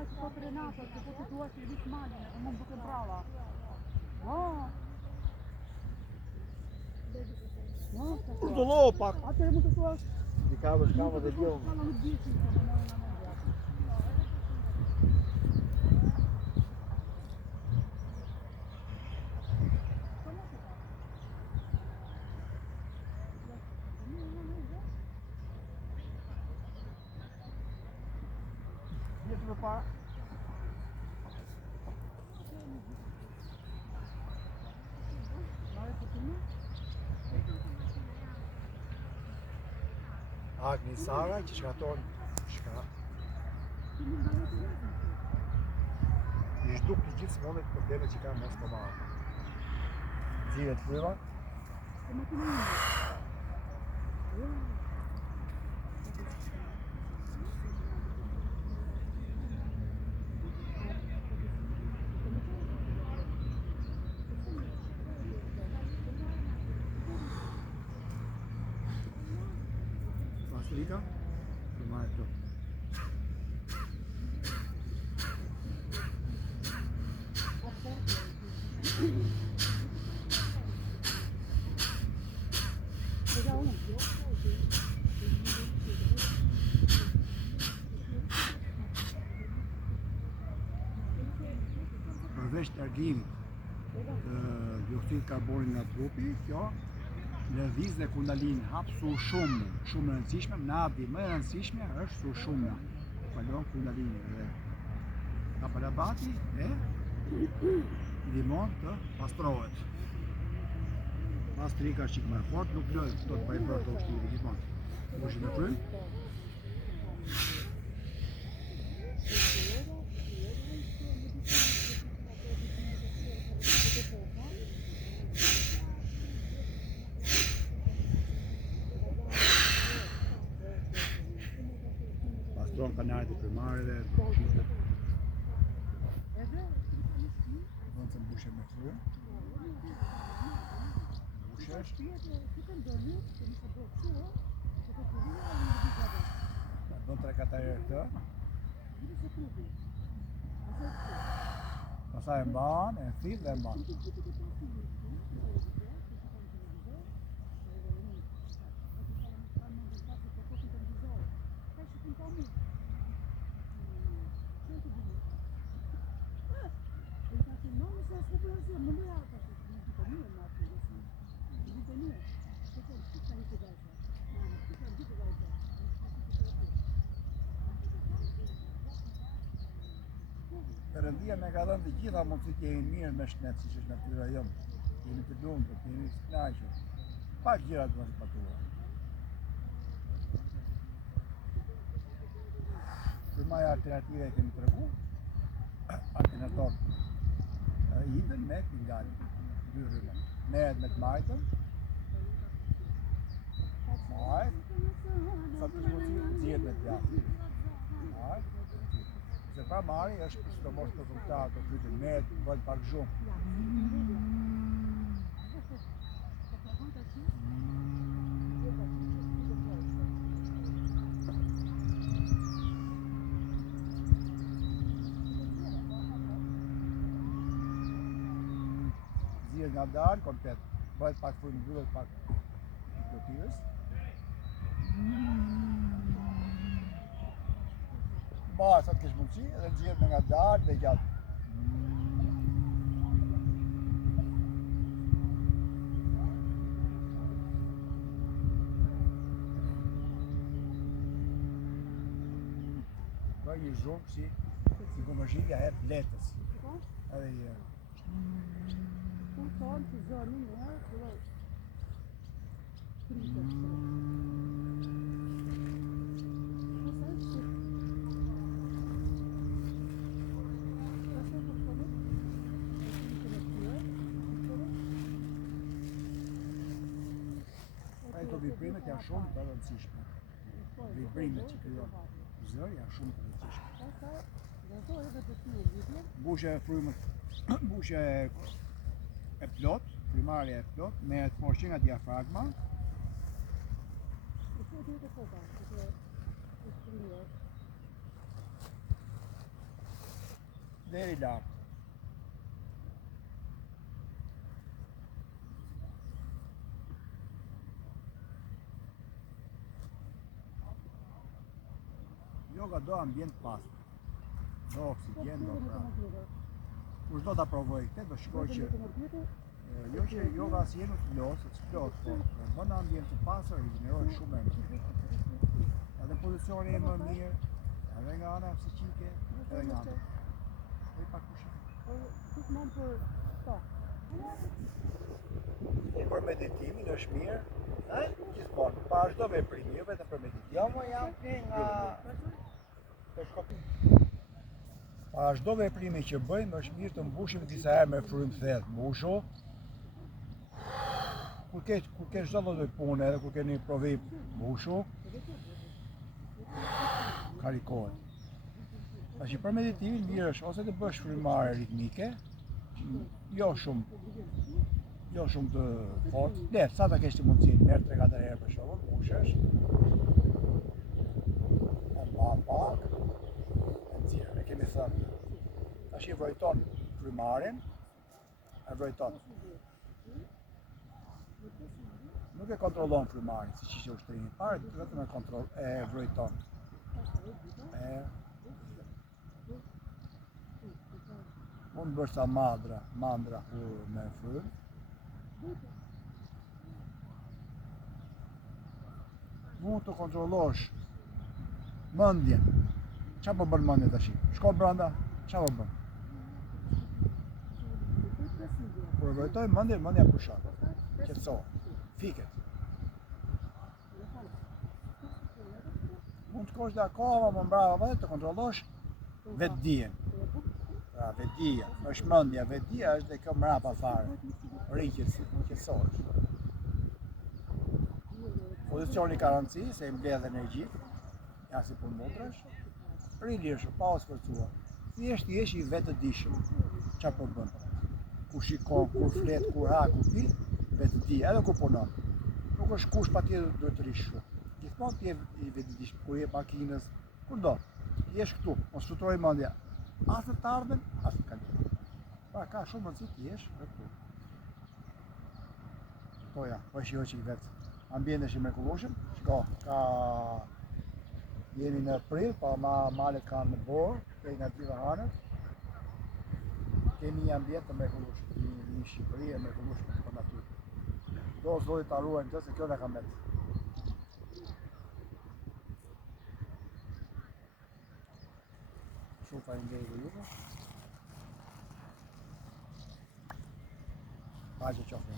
Ja që po të Renata, që po të tua që i visë malin, e mund duke brava. Të lopak! Atëre mund të tua... Di kavë shkava dhe bjohë. Kala nuk bjeqin, që më mojnë në medja. Jetë më parë. Agni Sara që shkaton shka. I shduk të gjithë smonet probleme që kanë në stomakë. Ziret fryma. Pastelita, prima e to. Përveç largimit të dioksidit karbonit nga trupi, kjo lëviz dhe kundalin hap surshumën, shumë e rëndësishme, nadi më e rëndësishme është surshumëna. Kalon kundalini dhe kapalabati e ndihmon të pastrohet. Pastrika është çik më e fortë, nuk lë të bëjë bërë të ushtiri gjithmonë. Kush në frym? Pastron kanalet e primareve, shifet. Do të mbushe me frymë. Mbushesh. Do 3-4 herë këtë. Pastaj e mban, e thith dhe e mban. Perëndia me ka dhënë të gjitha mundësit që jemi mirë me shnet, siç është natyra jonë. Jemi të lumtur, jemi të kënaqur. Pak gjëra të mos patura. Përmaja alternative e kemi tregu, alternator hidhen me pingali, 2 rrymë. Merret me të majtën, sa të zihet me djathtë. Se pra mari është për të mos të rezultat të fytën merret, bëhet pak zhumë. Zihet nga dalë, komplet. Bëhet pak frymë, mbyllet pak plotires. Ba, sa të kesh mundësi, edhe nxjerr me nga dalë dhe gjatë. Bëj një zhurmë si gomazhilja e letës. Edhe një. Ato vibrimet janë shumë të rëndësishme. Vibrimet që krijon zëri janë shumë të rëndësishme. Mbushja e frymës, mbushja e plot, primarja e plot, merret poshtë nga diafragma. deri lart. Yoga do ambient pastër, do oksigjen, do prapë. Kush do ta provoj këtë, do shkoj që jo që yoga si jenu të losë, të plot, po bën ambient të pastër, rigjeneron shumë e mirë. Edhe pozicioni e më mirë, edhe nga ana psiqike, edhe nga ana. Dhe pa kushim. Gjithmonë për ta. Për meditimin është mirë, gjithmonë, pa çdo veprim, jo vetëm për meditim. Jo, më jam kë nga Pa çdo veprimi që bëjmë është mirë të mbushim disa herë me frymë thellë, mbushu. Kur ke çdo lloj pune, edhe kur keni provim, mbushu. Karikohet. Tash për meditimin mirë është ose të bësh frymëmarrje ritmike, jo shumë të fortë. Le, sa ta kesh të mundësinë, merr 3-4 herë për shembull, mbushesh. Pak, e nxjerr, e kemi thënë. Tash i vrojton frymarrjen, e vrojton. Nuk e kontrollon frymarrjen, siç ishte ushtrimi i parë, vetëm e vrojton. Mund bësh sa mandra me frymë. Mund të kontrollosh mendjen. Çfarë po bën mendja tash? Shko brenda, çfarë po bën? Kur vërtoj mendja pushon. Qetësohet. Fiket. Mund të kosh dhe akoma më mbrava të kontrollosh vetdijen. Pra vetdia, është mendja, vetdia është dhe kjo mrapa fare. Rriqet, qetësohesh. Pozicioni ka rëndësi, se i mbledh energji, ja si për motrash, rilirsh, pa u sforcuar. Thjesht jesh i vetëdijshëm. Çfarë po bën? Kur shikon, kur flet, kur ha, kur pi, vetëdi, edhe kur punon. Nuk është kush patjetër duhet të rish shumë. Gjithmonë ti je i vetëdijshëm, kur je makinës, kudo. Jesh këtu, mos fluturoj mendja. As të ardhmen, as të kaluar. Pra ka shumë rëndësi të jesh këtu. Po ja, po shihoj çik vetë. Ambienti është i mrekullueshëm. Shko, jemi në prill, pa malet kanë në borë, deri nga dy anët. Kemi një ambient të mrekullueshëm, një Shqipëri e mrekullueshme për natyrë. Do zoti ta ruajmë këtë se kjo na ka mbet. Shumë faleminderit juve. Paqe qoftë.